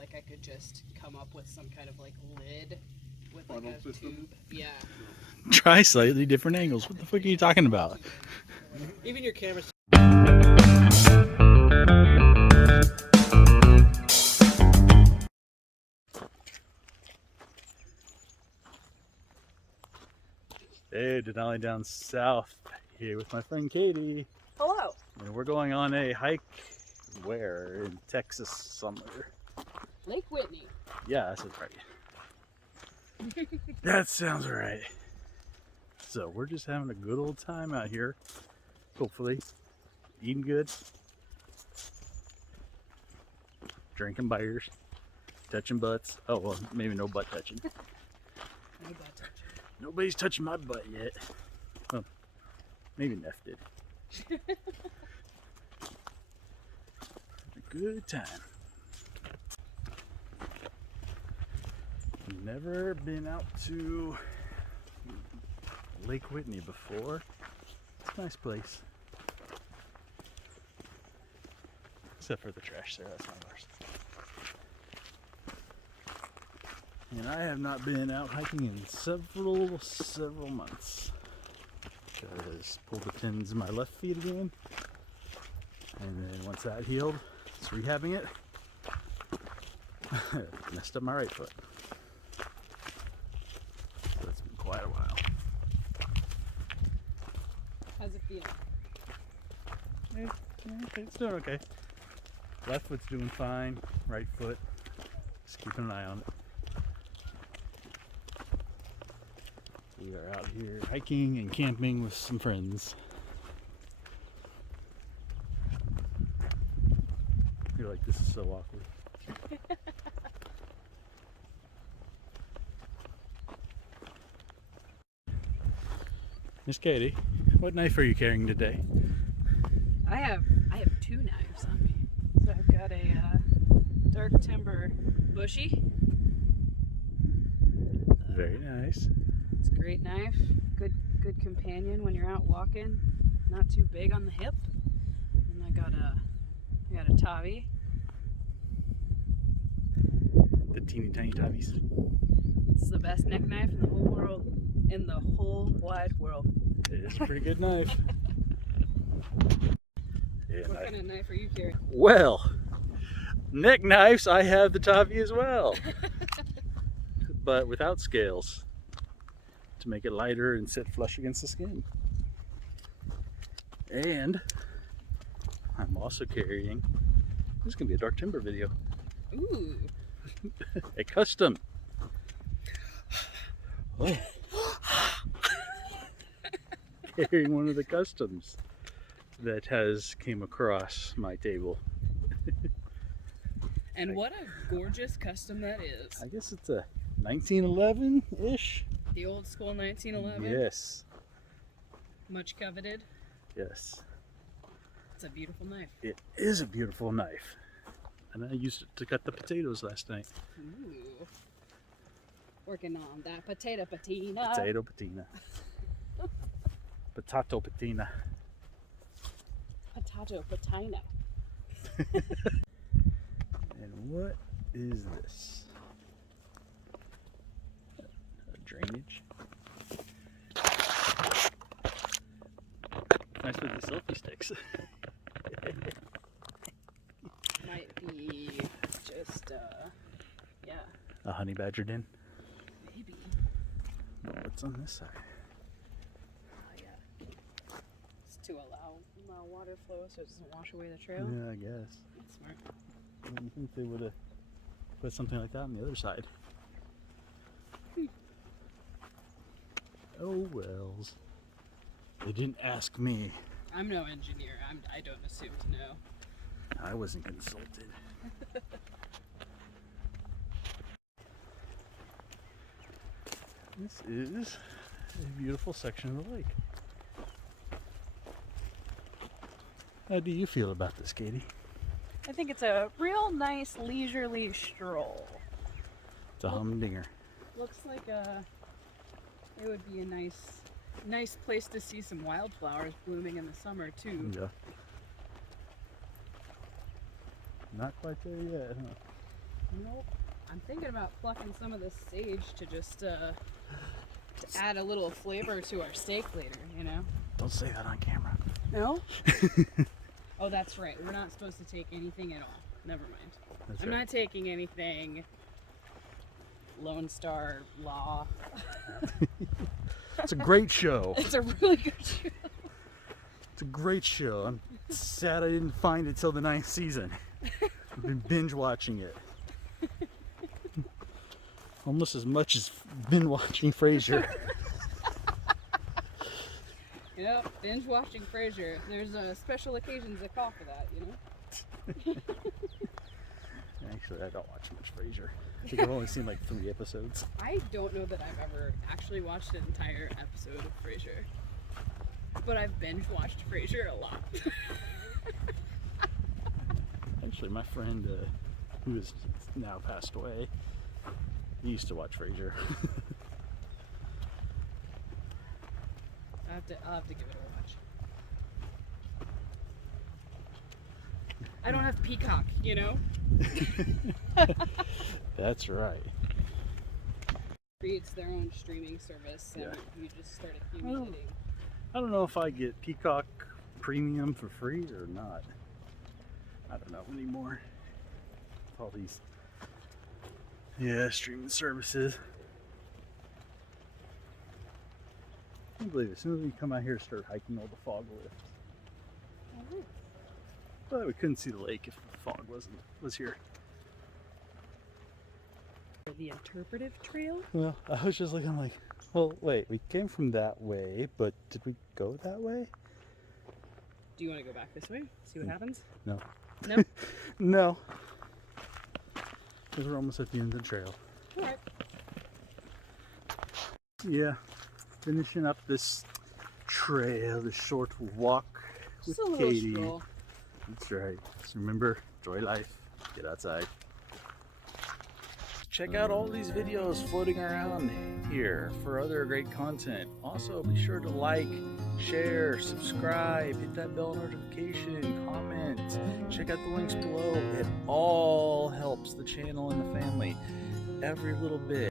like I could just come up with some kind of like lid with like a tube. Yeah. Try slightly different angles. What the fuck are you talking about? Even your camera. Hey, Denali down south here with my friend Katie. Hello. And we're going on a hike where in Texas somewhere. Lake Whitney. Yeah, that sounds right. That sounds right. So we're just having a good old time out here. Hopefully, eating good, drinking beers, touching butts. Oh well, maybe no butt touching. No butt touching. Nobody's touching my butt yet. Well, maybe Neff did. A good time. Never been out to Lake Whitney before. It's a nice place. Except for the trash there, that's not ours. And I have not been out hiking in several months. Because pulled the tendons in my left feet again. And then once that healed, it's rehabbing it. Messed up my right foot. So it's been quite a while. How's it feel? It's doing okay. Left foot's doing fine. Right foot, just keeping an eye on it. We are out here hiking and camping with some friends. I feel like this is so awkward. Miss Katie, what knife are you carrying today? I have two knives on me. So I've got a dark timber bushy. Very nice. It's a great knife. Good companion when you're out walking. Not too big on the hip. And I got a Tavi. The teeny tiny tabbies. It's the best neck knife in the whole world. In the whole wide world. It is a pretty good knife. Yeah, What kind of knife are you carrying? Well, neck knives, I have the Tavi as well. But without scales. To make it lighter and sit flush against the skin. And I'm also carrying, this is going to be a dark timber video. Ooh. A custom. Oh. Carrying one of the customs that has came across my table. And what a gorgeous custom that is. I guess it's a 1911-ish. The old school 1911. Yes. Much coveted. Yes. It's a beautiful knife. It is a beautiful knife. And I used it to cut the potatoes last night. Ooh. Working on that potato patina. Potato patina. Potato patina. Potato patina. And what is this? Drainage. Nice with the selfie sticks. Might be just, yeah. A honey badger den. Maybe. What's on this side? Oh, yeah. It's to allow water flow so it doesn't wash away the trail. Yeah, I guess. That's smart. You think they would have put something like that on the other side? Oh wells. They didn't ask me. I'm no engineer. I don't assume to know. I wasn't consulted. This is a beautiful section of the lake. How do you feel about this, Katie? I think it's a real nice leisurely stroll. It's a humdinger. Looks like it would be a nice place to see some wildflowers blooming in the summer too. Yeah. Not quite there yet, huh? Nope. I'm thinking about plucking some of this sage to just to add a little flavor to our steak later, you know? Don't say that on camera. No? Oh, that's right. We're not supposed to take anything at all. Never mind. That's I'm right. not taking anything Lone Star Law. It's a great show. It's a really good show. It's a great show. I'm sad I didn't find it till the 9th season. I've been binge watching it. Almost as much as been watching Frasier. Yep, binge watching Frasier. There's special occasions that call for that, you know? Actually, I don't watch much Frasier. I think I've only seen like 3 episodes. I don't know that I've ever actually watched an entire episode of Frasier. But I've binge watched Frasier a lot. Actually, my friend, who is now passed away, he used to watch Frasier. I'll have to give it a watch. I don't have Peacock, you know? That's right. Creates their own streaming service and Yeah. you just start accumulating. I don't know if I get Peacock Premium for free or not. I don't know anymore. All these, streaming services. I can't believe it. As soon as we come out here, start hiking, all the fog lifts. Alright. But we couldn't see the lake if the fog was here. The interpretive trail? Well, I was just looking like, well, wait, we came from that way, but did we go that way? Do you want to go back this way? See what happens? No. No? No. Because we're almost at the end of the trail. Alright. Yeah, finishing up this trail, this short walk with Just a little Katie. stroll. That's right. Just remember, enjoy life. Get outside. Check out all these videos floating around here for other great content. Also, be sure to like, share, subscribe, hit that bell notification, comment. Check out the links below. It all helps the channel and the family. Every little bit.